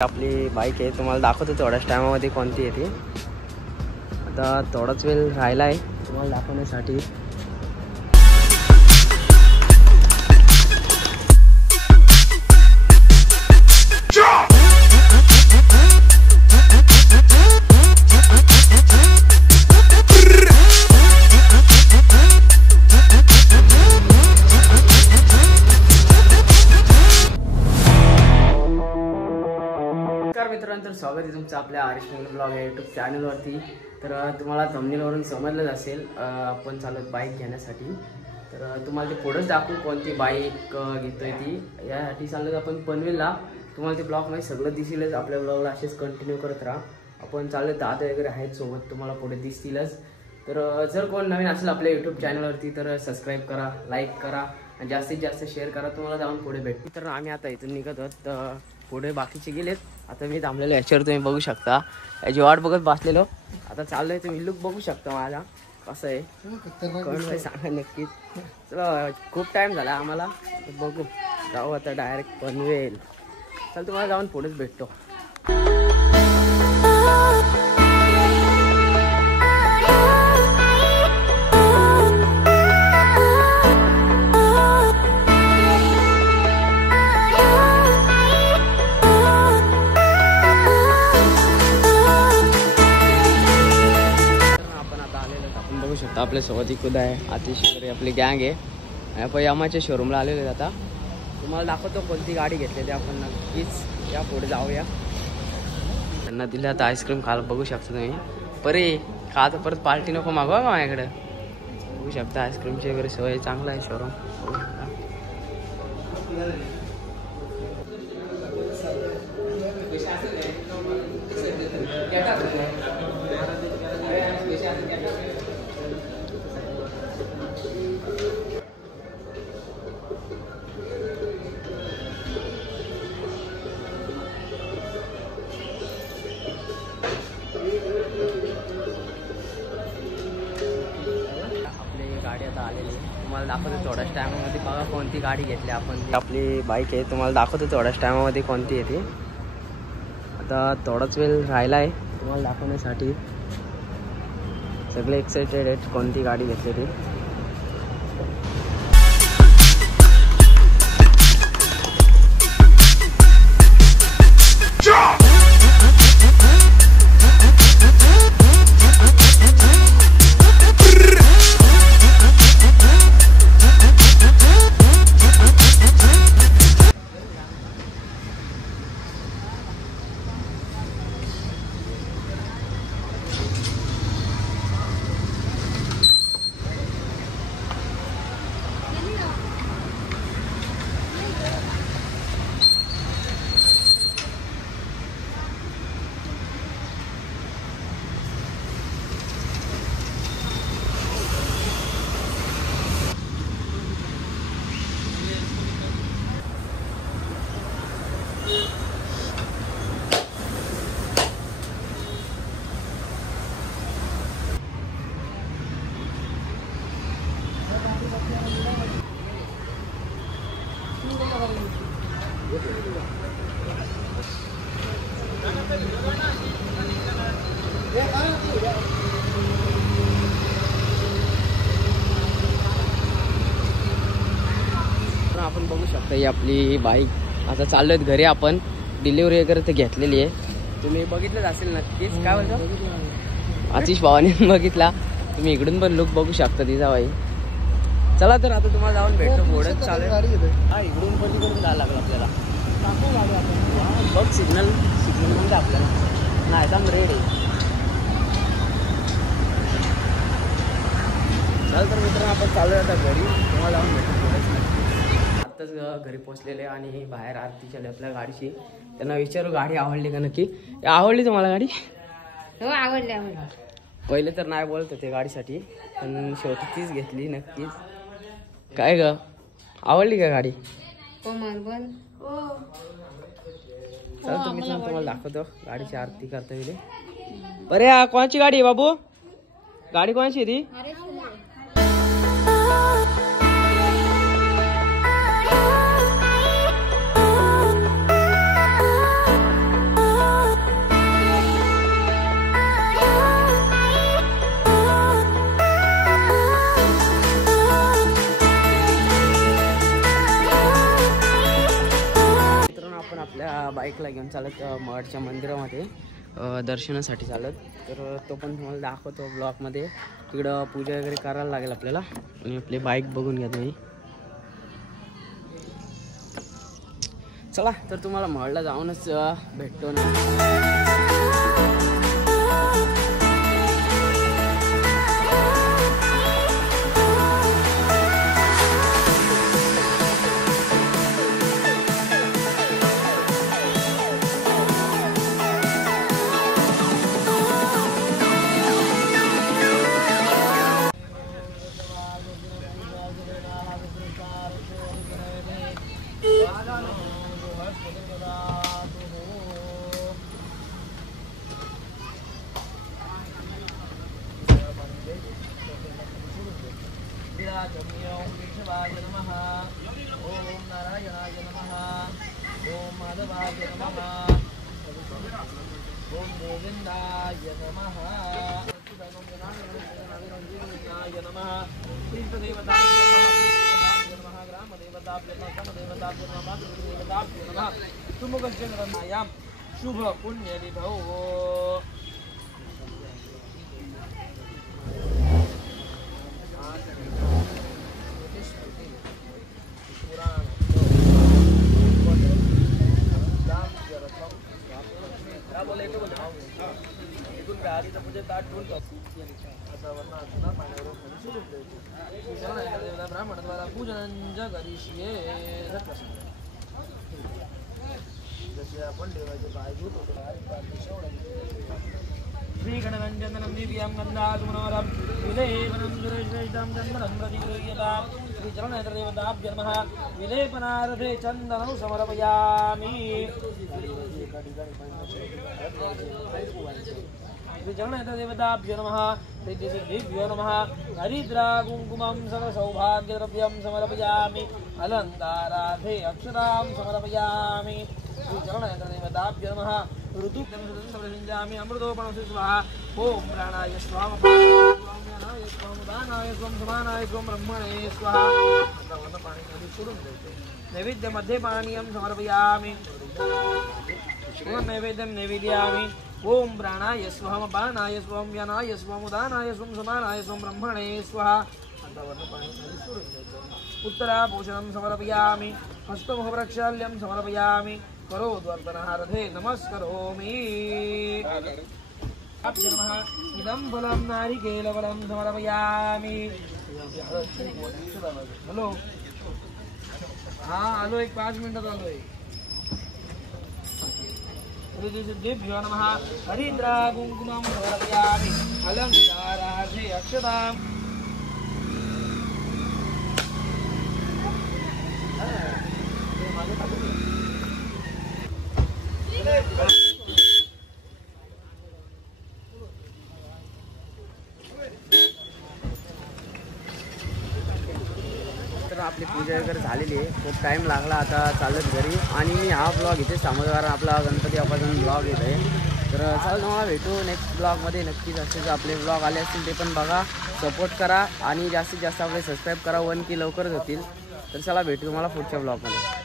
आपली बाईक आहे, तुम्हाला दाखवतो थोड्याच टायमामध्ये कोणती आहे ती. आता थोडाच वेळ राहिला आहे तुम्हाला दाखवण्यासाठी. मित्रांनो, स्वागत आहे तुमचं आपल्या आरिश मंगल ब्लॉग या यूट्यूब चॅनलवरती. तर तुम्हाला थंबनेलवरून समजलंच असेल आपण चालत बाईक घेण्यासाठी. तर तुम्हाला ते पुढंच दाखवू कोणती बाईक घेतोय ती. यासाठी चालत आपण पनवेलला. तुम्हाला ते ब्लॉगमध्ये सगळं दिसेलच. आपल्या ब्लॉगला असेच कंटिन्यू करत राहा. आपण चालत दादा वगैरे आहेत सोबत, तुम्हाला पुढे दिसतीलच. तर जर कोण नवीन असेल आपल्या यूट्यूब चॅनलवरती तर सबस्क्राईब करा, लाईक करा आणि जास्तीत जास्त शेअर करा. तुम्हाला जाऊन पुढे भेटते. तर आम्ही आता इथून निघत आहोत. पुढे बाकीचे गेलेत. आता मी थांबलेलो याच्यावर तुम्ही बघू शकता. याची वाट बघत बसलेलो. आता चाललोय. तुम्ही लुक बघू शकता माझा कसं आहे. कळून सांगा नक्कीच. चला, खूप टाइम झाला आम्हाला. बघू जाऊ आता डायरेक्ट पनवेल. चल तुम्हाला जाऊन पुढेच भेटतो. आपल्या सोबत इकूद आहे आतिश वगैरे आपली गँग आहे. आपण यामाच्या शोरूमला आलेलो आहे. आता तुम्हाला दाखवतो कोणती गाडी घेतली ते. आपण नक्कीच या पुढे जाऊया. त्यांना दिलं आता आईस्क्रीम खायला बघू शकता तुम्ही. परे का आता परत पार्टी नको मागवा का माझ्याकडे. बघू शकता आईस्क्रीमची वगैरे सोय चांगला आहे शोरूम. बघू शकता. तुम्हाला दाखवतो थोड्याच टायमामध्ये. बघा कोणती गाडी घेतली आपण. आपली बाईक आहे, तुम्हाला दाखवतो थोड्याच टायमामध्ये कोणती आहे ती. आता थोडाच वेळ राहिला आहे तुम्हाला दाखवण्यासाठी. सगळे एक्साइटेड आहेत कोणती गाडी घेतली ती. आपण बघू शकता ही आपली बाईक. आता चाललोय घरी. आपण डिलिव्हरी वगैरे तर घेतलेली आहे. तुम्ही बघितलंच असेल नक्कीच. काय बोलतो आतिश भावाने बघितला. तुम्ही इकडून पण लुक बघू शकता तिचा बाई. चला तर आता तुम्हाला जाऊन भेटतो. पुढेच चालेल. हा, इकडून पण तिकडून जायला लागलं आपल्याला. बघ सिग्नल म्हणजे आपल्याला नाही एकदम रेड आहे. चल तर मित्रांनो आपण चालू आता घरी. तुम्हाला जाऊन भेटतो पुढेच. आत्ताच घरी पोचलेले आणि बाहेर आरती चालू आपल्या गाडीची. त्यांना विचारू गाडी आवडली का नक्की. आवडली तुम्हाला गाडी? हो आवडली. पहिले तर नाही बोलत होते गाडीसाठी, पण शेवटी तीच घेतली नक्कीच. काय ग, आवडली का गाडी? चल तुम्ही तुम्हाला दाखवतो गाडीची आरती करता येईल. बरे कोणाची गाडी आहे बाबू? गाडी कोणाची आहे ती? घेऊन चालत मठच्या मंदिरामध्ये दर्शनासाठी चालत. तर तो पण तुम्हाला दाखवतो ब्लॉगमध्ये. तिकडं पूजा वगैरे करायला लागेल आपल्याला. आणि आपली बाईक बघून घ्या तुम्ही. चला तर तुम्हाला महडला जाऊनच भेटतो ना. ओम नारायणाय नमः. ओम माधवाय नमः. ओम गोविंदाय नमः. नमः. तीर्थदेवताभ्यो नमः. ग्रामदेवताभ्यो नमः. समदेवताभ्यो नमः. मातृदेवताभ्यो नमः. सुमुखचन्द्रमायां शुभ पुण्यनिधौ. ब्राह्मण द्वारा पूजन करिष्ये. जसे आपण देवाचे पाय धुतो श्री गणरंजनम दिव्यं गंधासुमनोरम विलेपनं सुरेश्रेष्ठं चन्दनं प्रतिगृह्यतां. श्री चरणदेवताभ्यो नमः. विलेपनारथे चन्दनं समर्पयामि. श्री चरणदेवताभ्यो नमः. सिद्धिसिद्धिभ्यो नमः. हरिद्रा कुङ्कुमं सर्वसौभाग्यद्रव्यं समर्पयामि. अलङ्कारार्थे अक्षतां समर्पयामि. श्री चरणदेवताभ्यो नमः. ऋतुजामि अमृतोपणस्य स्वाहा. ओम प्राणाय स्वाहा. स्वाम्यानाय स्वं दानाय स्वं समानाय स्वं ब्रह्मणे स्वाहा. पाणी खाली सोडून द्यायचं. नैवेद्यमध्ये पानीयं समर्पयामि. ओम नैवेद्यं नैवेद्यामि. ओम प्राणाय स्वं पानाय स्वं व्यानाय स्वं दानाय स्वं समानाय स्वं ब्रह्मणे स्वाहा. पाणी खाली सोडून द्यायचं. उत्तराभूषणं समर्पयामि. हस्तमुखप्रक्षाल्यं समर्पयामि. करोद्वर्तनहारथे नमस्करोमि. इदं फलं नारिकेलफलं समर्पयामि. हॅलो हां आलो. एक 5 मिनिटात आलोय. सिद्धिसिद्धिभ्यो नमः. हरिद्रा कुङ्कुमं समर्पयामि. अलङ्कारार्थे अक्षताम्. तर आपली पूजा वगैरे झालेली आहे. खूप टाईम लागला आता चालत घरी. आणि मी हा ब्लॉग इथे समाजवार आपला गणपती बाप्पाचा ब्लॉग येत आहे. तर चला तुम्हाला भेटू नेक्स्ट ब्लॉगमध्ये. नक्कीच असे जे आपले ब्लॉग आले असतील ते पण बघा, सपोर्ट करा आणि जास्तीत जास्त आपले सबस्क्राईब करा. 1K लवकरच होतील. तर चला भेटू तुम्हाला पुढच्या ब्लॉगमध्ये.